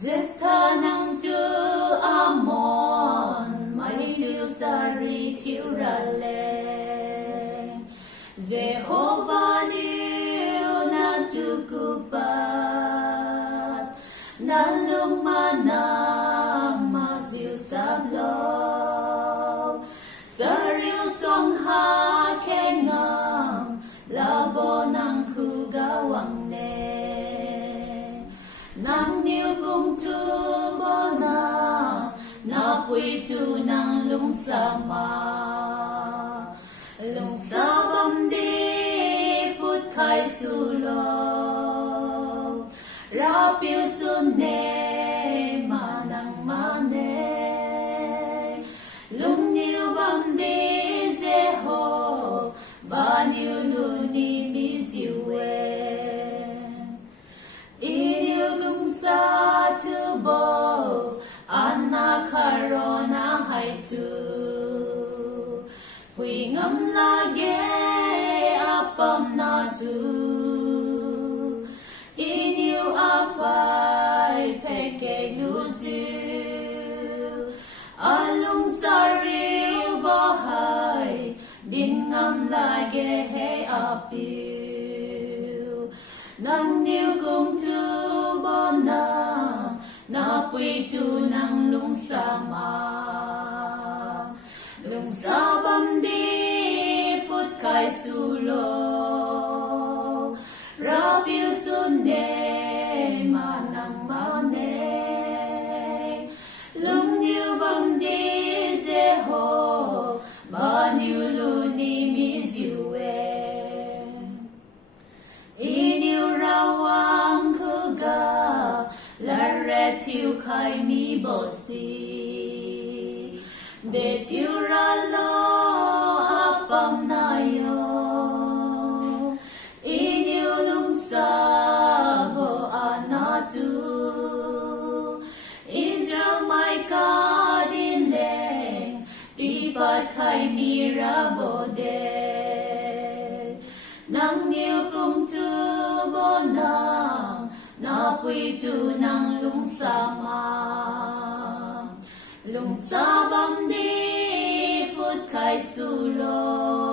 Dệt tha nang chu amon mai liu sari thiu ra le Jehovah niu na chu kupat na lung mana ma ziu sab lo sariu song ha kengam labo nang khu gawang ne nang niu kum tu bo na pui tu nang lung sama lung sabam di phút khai su lo ra piu sun ne ma nang ma ne lung niu bam di ze ho ba niu lu ni mi ziu sa tu bo anna karona hai tu hui ngam la ge apam na tu iniu a phai phe ke lu ziu alung sari bo hai din ngam la ge he apiu nang niu kum tu na pui tu nang lung sama lung sa bam di phút khai su lo ra biu sun ne ma nang ma ne lung niu bam di ze ho ba niu lu ni mi ziu iniu rawang khu ga la re tiu khai mi bo si de tiu ra lo apam na yo iniu lung sa bo anatu Israel mai ka din leng pi bat khai mi ra bo de nang niu kum tu bo na pui tu nang lung sa bam di phút khai su lo